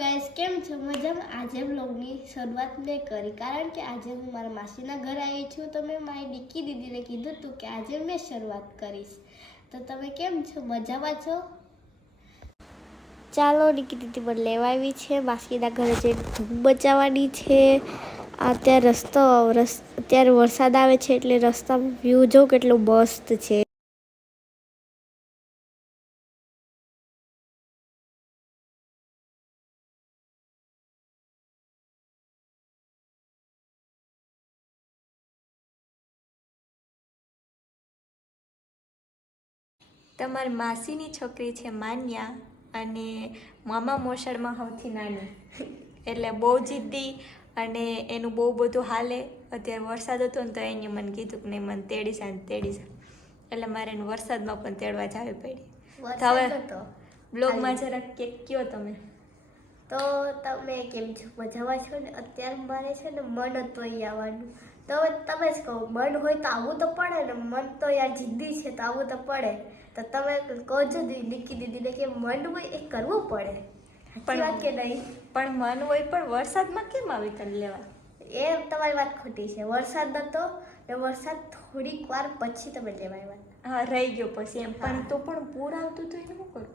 Guys કેમ છો? મજામાં? આજે બ્લોગની શરૂઆત મેં કરી. કારણ કે આજે હું મારા માસીના ઘરે આવી છું, તો મેં મારી ડીકી દીદીને કીધું હતું કે આજે મેં શરૂઆત કરીશ. તો તમે કેમ છો? મજામાં છો? ચાલો, ડીકી દીદી પણ લેવા આવી છે. માસીના ઘરે જે ધૂમ બચાવવાની છે અત્યારે રસ્તો અત્યારે વરસાદ આવે છે એટલે રસ્તામાં વ્યૂ જો કેટલો મસ્ત છે. તમારી માસીની છોકરી છે માન્યા અને મામા મોસાળમાં સૌથી નાની. એટલે બહુ જિદ્દી અને એનું બહુ બધું હાલે. અત્યારે વરસાદ હતો ને તો એને મને કીધું કે નહીં મને તેડી તેડીશ ને તેડીશ એટલે મારે એને વરસાદમાં પણ તેડવા જવી પડી. હવે બ્લોગમાં જરાક કેક કયો તમે? તો તમે કેમ છો? મજામાં છો ને? અત્યારે મારે છે ને મન હતો આવવાનું. તો તમે જ કહો મન હોય તો આવું તો પડે ને? મન તો યાર જિદ્દી છે તો આવું તો પડે. તો તમે કહો છો નિક્કી દીદીને કે મન હોય એ કરવું પડે. પણ- વાત કે નહીં? પણ મન હોય પણ વરસાદમાં કેમ આવી તને લેવા? એ તમારી વાત ખોટી છે. વરસાદ નતો ને વરસાદ થોડીક વાર પછી તમે લેવાય વાત. હા રહી ગયો પછી એમ. પણ તો પણ પૂર આવતું તો એને શું કરું?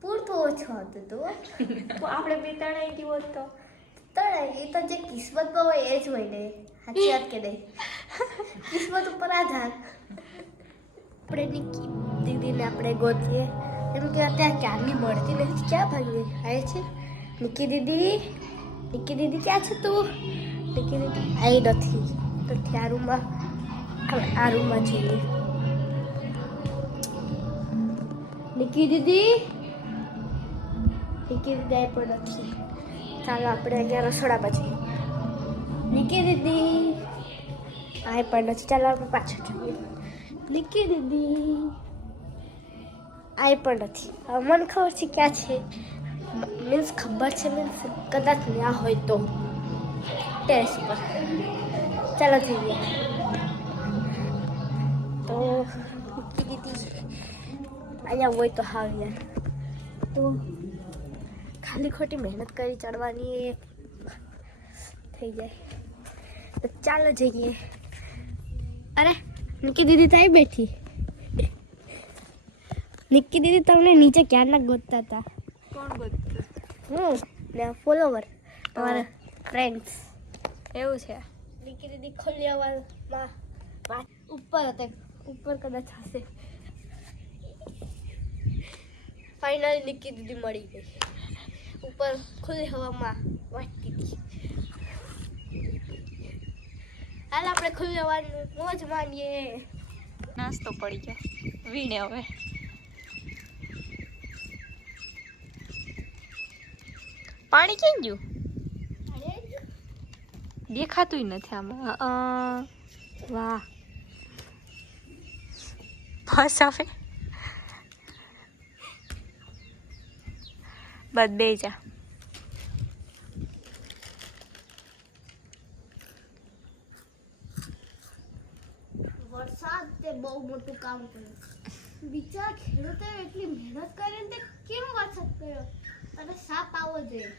પૂર તો ઓછો આવતું હતું તો આપણે બે તણાઈ ગયું હોત તો? તણાઈ એ તો જે કિસ્મતમાં હોય એ જ હોય ને. સાચી વાત કે નહીં? કિસ્મત ઉપર આધાર. આપણે નિક્કી દીદીને આપણે ગોતીએ. એમ કે અત્યારે ક્યારની મળતી નથી, ક્યાં ભાગી આવે છે. નિકી દીદી. નિકી દીદી, ક્યાં છે તું? નિકી દીદી આવી નથી. તો આ રૂમમાં આ રૂમમાં જઈએ. નિકી દીદી. નિકી દીદી પણ નથી. ચાલો આપણે અહીંયા રસોડામાં જઈએ. નિકી દીદી. આય પણ નથી. ચાલો આપણે પાછળ જોઈએ. નિકી દીદી. આય પણ નથી. મને ખબર છે ક્યાં છે. મીન્સ ખબર છે મીન્સ કદાચ ત્યાં હોય તો. ટેરેસ પર. ચાલો જઈએ. તો નિકી દીદી અહીંયા હોય તો હાવ યાર. તો ખાલી ખોટી મહેનત કરી ચડવાની એ થઈ જાય. તો ચાલો જઈએ. અરે નિક્કી દીદી થાય બેઠી. નિક્કી દીદી તમને નીચે ક્યારના ગોતતા હતા? કોણ ગોતતું? હું. ને ફોલોવર તમારા ફ્રેન્ડ્સ એવું છે. નિક્કી દીદી ખુલ્લી અવાજમાં ઉપર હતા. ઉપર કદાચ હશે. ફાઇનલી નિક્કી દીદી મળી ગઈ. ઉપર ખુલ્લી હવામાં વાંચતી હતી. હાલ આપણે ખુલ્લી હવાનું મોજ માનીએ નાસ્તો પડી ગયો. વીણે હવે. પાણી કેમ ગયું? દેખાતું નથી આમાં. વાહ. બસ આવે બસ જા. વરસાદ તે બહુ મોટું કામ કર્યું. બિચારા ખેડૂતો એટલી મહેનત કરી ને તે કેમ વરસાદ કર્યો? તને સાપ આવવો જોઈએ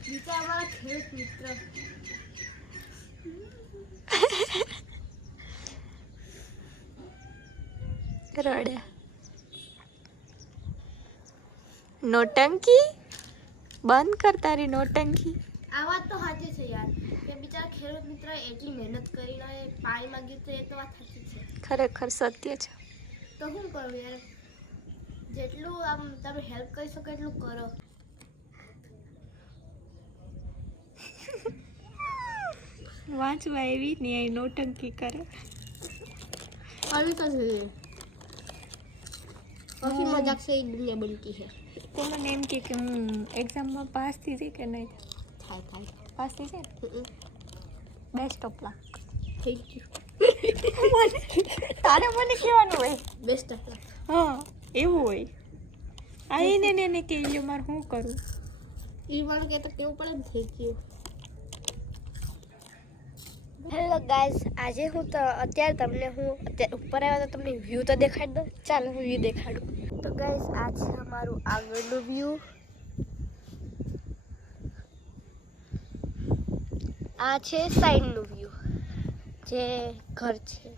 બીજા અમારા ખેડૂત મિત્ર રડ્યા નોટંકી બંધ કર તારી નોટંકી આ વાત તો સાચી છે યાર. કે બિચારા ખેડૂત મિત્ર એટલી મહેનત કરીને પાણી માંગ્યું તો એ તો વાત સાચી છે. ખરેખર સત્ય છે. તો શું કરવું યાર? જેટલું આમ તમે હેલ્પ કરી શકો એટલું કરો. વાંચવા એવી ને અહીં નોટંકી કરે. આવી તો જોઈએ બાકી મજાક છે દુનિયા બનતી છે. તે મને એમ કે કે હું એક્ઝામમાં પાસ થઈ જઈ કે નહીં? થાય થાય. પાસ થઈ જાય? Best of luck thank you તારે મને કહેવાનું હોય. બેસ્ટ હા. એવું હોય. આ એને ને એને કે લ્યો, મારે શું કરું? ઈ વાળું કે તો કેવું પડે ને થઈ ગયું. હેલો ગાઈસ આજે હું તો અત્યારે તમને હું અત્યારે ઉપર આવ્યા તો તમને વ્યૂ તો દેખાડી દઉં. ચાલો, હું વ્યૂ દેખાડું. તો ગાઈસ આ છે અમારું આગળનું વ્યૂ આ છે સાઈડનું વ્યૂ જે ઘર છે.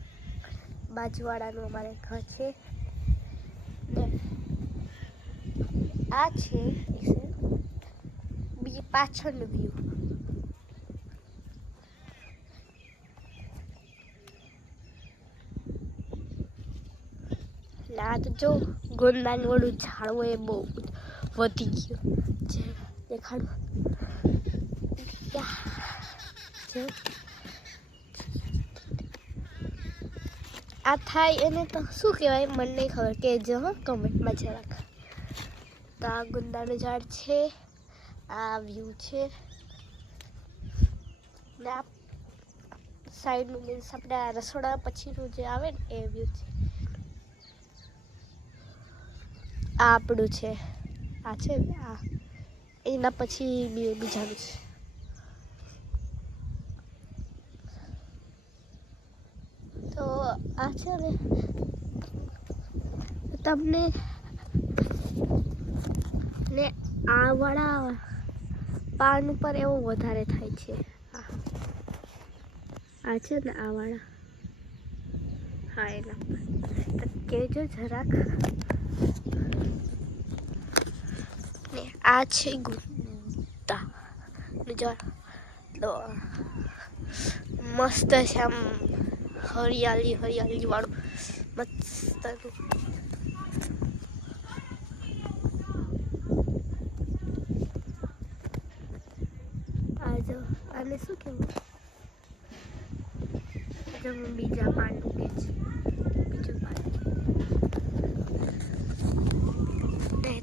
બાજુવાળાનું અમારે ઘર છે. આ છે બીજી પાછળનું વ્યૂ આ તો જો ગોંદાનું ઓલું ઝાડવું એ બહુ વધી ગયું. જે દેખાડું. આ થાય એને તો શું કહેવાય? મને નહીં ખબર. કહેજો, હા કમેન્ટમાં જરાક તો આ ગુંદાનું ઝાડ છે, આ વ્યૂ છે. ને આ સાઈડનું મીન્સ આપણે આ રસોડા પછીનું જે આવે ને, એ વ્યૂ છે. આ આપણું છે. આ છે ને, આ. એના પછી બીજાનું છે. તો આ છે ને, તમને આ વાળા પાન ઉપર એવો વધારે થાય છે. આ છે ને આ વાળા. હા, એના તો કહેજો જરાક. ને આ છે ગુત્તા જો, તો મસ્ત છે આમ હરિયાળી હરિયાળી વાળું. મસ્ત આ જો શું કહેવું બીજા પાંડુ કે છે બીજું પાંડુ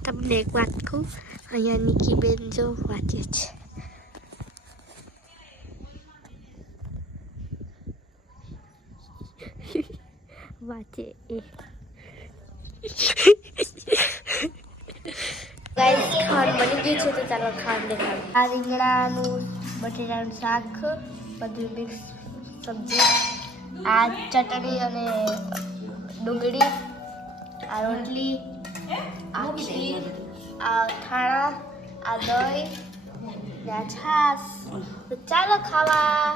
તમને એક વાત કહું, અહીંયા નિકીબેન જો વાંચે છે. વાંચે એ. ગાઈસ, ખાવાનું બની ગયું છે, તો ચાલો ખાંડ દેખાડો આ રીંગણાનું બટેટાનું શાક, બધું મિક્સ સબ્જી, આ ચટણી અને ડુંગળી, આ રોટલી, આ ખીર, આ થાણા આ દહીં, ને આ છાશ. તો ચાલો ખાવા.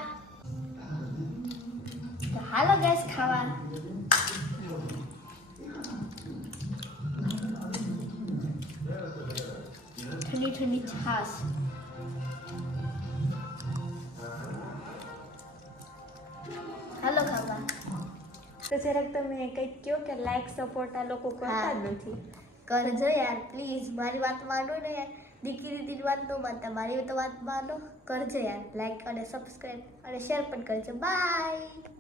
તો હાલો ગેસ ખાવા. ઠંડી ઠંડી છાશ. હાલો તો જરાક તમે કંઈક કહો કે લાઈક સપોર્ટ આ લોકો કરતા જ નથી. કરજો યાર પ્લીઝ મારી વાત માનો ને યાર. દીકરી દીદી વાત ન માનતા. મારી તો વાત માનો. કરજો યાર. લાઈક અને સબસ્ક્રાઈબ અને શેર પણ કરજો. બાય